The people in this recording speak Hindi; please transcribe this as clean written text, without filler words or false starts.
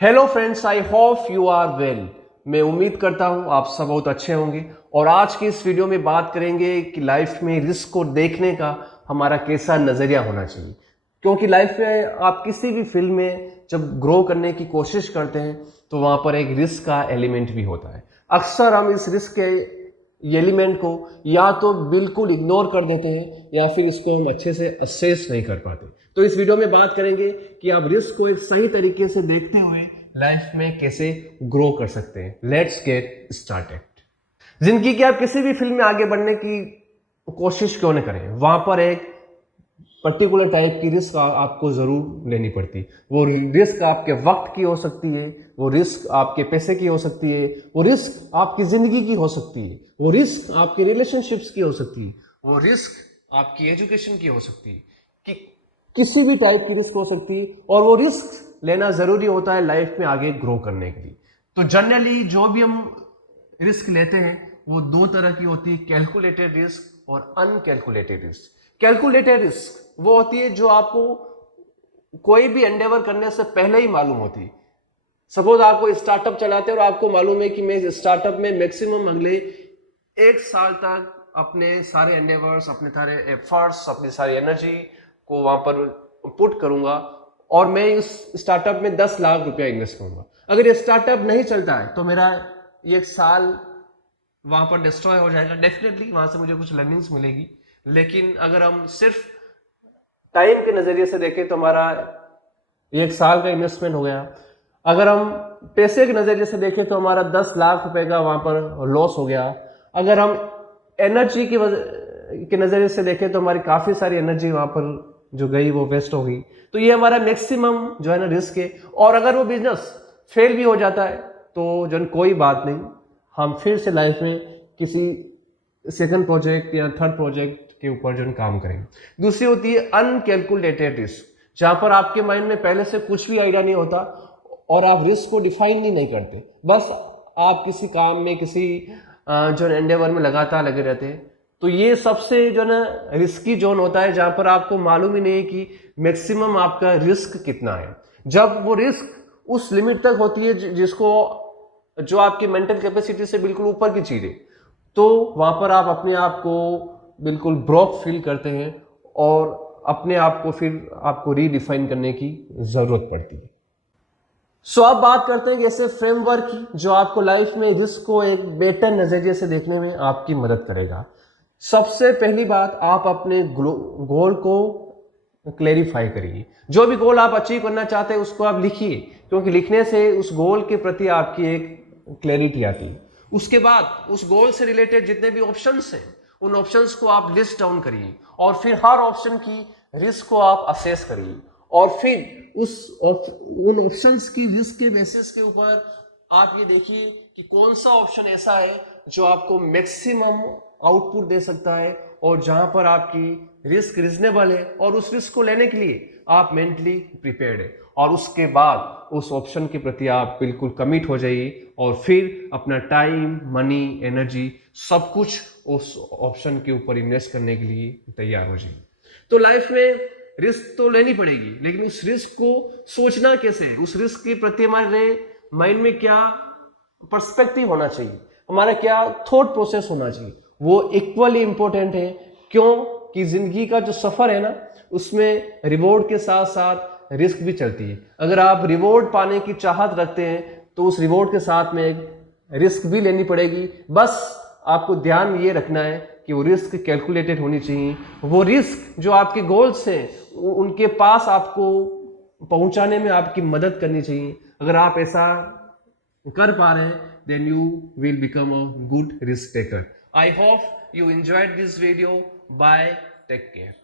Hello friends, I hope you are well. मैं उम्मीद करता हूं आप सब बहुत अच्छे होंगे। और आज की इस वीडियो में बात करेंगे कि लाइफ में रिस्क को देखने का हमारा कैसा नजरिया होना चाहिए। क्योंकि लाइफ में आप किसी भी फील्ड में जब ग्रो करने की कोशिश करते हैं तो वहां पर एक रिस्क का एलिमेंट भी होता है। अक्सर हम इस रिस्क के एलिमेंट को या तो बिल्कुल इग्नोर कर देते हैं या फिर इसको हम अच्छे से असेस नहीं कर पाते। तो इस वीडियो में बात करेंगे कि आप रिस्क को एक सही तरीके से देखते हुए लाइफ में कैसे ग्रो कर सकते हैं। Let's get started. जिंदगी के आप किसी भी फील्ड में आगे बढ़ने की कोशिश क्यों न करें, वहां पर एक पर्टिकुलर टाइप की रिस्क आपको जरूर लेनी पड़ती। वो रिस्क आपके वक्त की हो सकती है, वो रिस्क आपके पैसे की हो सकती है, वो रिस्क आपकी जिंदगी की हो सकती है, वो रिस्क आपके रिलेशनशिप्स की हो सकती है, वो रिस्क आपकी एजुकेशन की हो सकती है, कि किसी भी टाइप की रिस्क हो सकती है। और वो रिस्क लेना जरूरी होता है लाइफ में आगे ग्रो करने के लिए। तो जनरली जो भी हम रिस्क लेते हैं वो दो तरह की होती है, कैलकुलेटेड रिस्क और अनकैलकुलेटेड रिस्क। कैलकुलेटेड रिस्क वो होती है जो आपको कोई भी एंडेवर करने से पहले ही मालूम होती है। सपोज आपको स्टार्टअप चलाते हैं और आपको मालूम है कि मैं स्टार्टअप में मैक्सिमम अगले 1 साल तक अपने सारे एंडेवर्स, अपने सारे एफर्ट्स, अपनी सारी एनर्जी को वहां पर पुट करूंगा और मैं इस स्टार्टअप में 10 लाख रुपया इन्वेस्ट करूंगा। अगर ये स्टार्टअप नहीं चलता है तो मेरा ये 1 साल वहां पर डिस्ट्रॉय हो जाएगा। डेफिनेटली वहां से मुझे कुछ लर्निंग्स मिलेगी। लेकिन अगर हम सिर्फ टाइम के नजरिए से देखें तो हमारा 1 साल का इन्वेस्टमेंट हो गया। अगर हम पैसे के नजरिए से देखें तो हमारा 10 लाख रुपए का वहां पर लॉस हो गया। अगर हम एनर्जी के नजरिए से देखें तो हमारी काफी सारी एनर्जी वहां पर जो गई वो वेस्ट हो गई। तो ये हमारा मैक्सिमम जो है ना रिस्क है। और अगर वो बिजनेस फेल भी हो जाता है तो जो कोई बात नहीं, हम फिर से लाइफ में किसी सेकंड प्रोजेक्ट या थर्ड प्रोजेक्ट के ऊपर जो काम करेंगे। दूसरी होती है अनकैलकुलेटेड रिस्क, जहां पर आपके माइंड में पहले से कुछ भी आइडिया नहीं होता और आप रिस्क को डिफाइन ही नहीं करते। बस आप किसी काम में, किसी जो एंडेवर में लगातार लगे रहते हैं। तो ये सबसे जो ना रिस्की जोन होता है, जहां पर आपको मालूम ही नहीं है कि मैक्सिमम आपका रिस्क कितना है। जब वो रिस्क उस लिमिट तक होती है जिसको जो आपकी मेंटल कैपेसिटी से बिल्कुल ऊपर की चीज है, तो वहां पर आप अपने आप को बिल्कुल ब्रोक फील करते हैं और अपने आप को फिर आपको रीडिफाइन करने की जरूरत पड़ती है। सो अब बात करते हैं ऐसे फ्रेमवर्क की जो आपको लाइफ में रिस्क को एक बेटर नजरिए से देखने में आपकी मदद करेगा। सबसे पहली बात, आप अपने गोल को क्लेरिफाई करिए। जो भी गोल आप अचीव करना चाहते हैं उसको आप लिखिए, क्योंकि लिखने से उस गोल के प्रति आपकी एक क्लैरिटी आती है। उसके बाद उस गोल से रिलेटेड जितने भी ऑप्शंस हैं उन ऑप्शंस को आप लिस्ट डाउन करिए और फिर हर ऑप्शन की रिस्क को आप असेस करिए और फिर उन ऑप्शंस की रिस्क के बेसिस के ऊपर आप ये देखिए कि कौन सा ऑप्शन ऐसा है जो आपको मैक्सिमम आउटपुट दे सकता है और जहां पर आपकी रिस्क रिजनेबल है और उस रिस्क को लेने के लिए आप मेंटली प्रिपेयर्ड है। और उसके बाद उस ऑप्शन के प्रति आप बिल्कुल कमिट हो जाइए और फिर अपना टाइम, मनी, एनर्जी सब कुछ उस ऑप्शन के ऊपर इन्वेस्ट करने के लिए तैयार हो जाइए। तो लाइफ में रिस्क तो लेनी पड़ेगी, लेकिन उस रिस्क को सोचना कैसे है, उस रिस्क के प्रति हमारे माइंड में क्या पर्सपेक्टिव होना चाहिए, हमारा क्या थॉट प्रोसेस होना चाहिए, वो इक्वली इंपॉर्टेंट है। क्यों कि जिंदगी का जो सफर है ना, उसमें रिवॉर्ड के साथ साथ रिस्क भी चलती है। अगर आप रिवॉर्ड पाने की चाहत रखते हैं तो उस रिवॉर्ड के साथ में एक रिस्क भी लेनी पड़ेगी। बस आपको ध्यान में ये रखना है कि वो रिस्क कैलकुलेटेड होनी चाहिए। वो रिस्क जो आपके गोल्स हैं उनके पास आपको पहुंचाने में आपकी मदद करनी चाहिए। अगर आप ऐसा कर पा रहे हैं then you will become a good risk taker. I hope you enjoyed this video. Bye. Take care.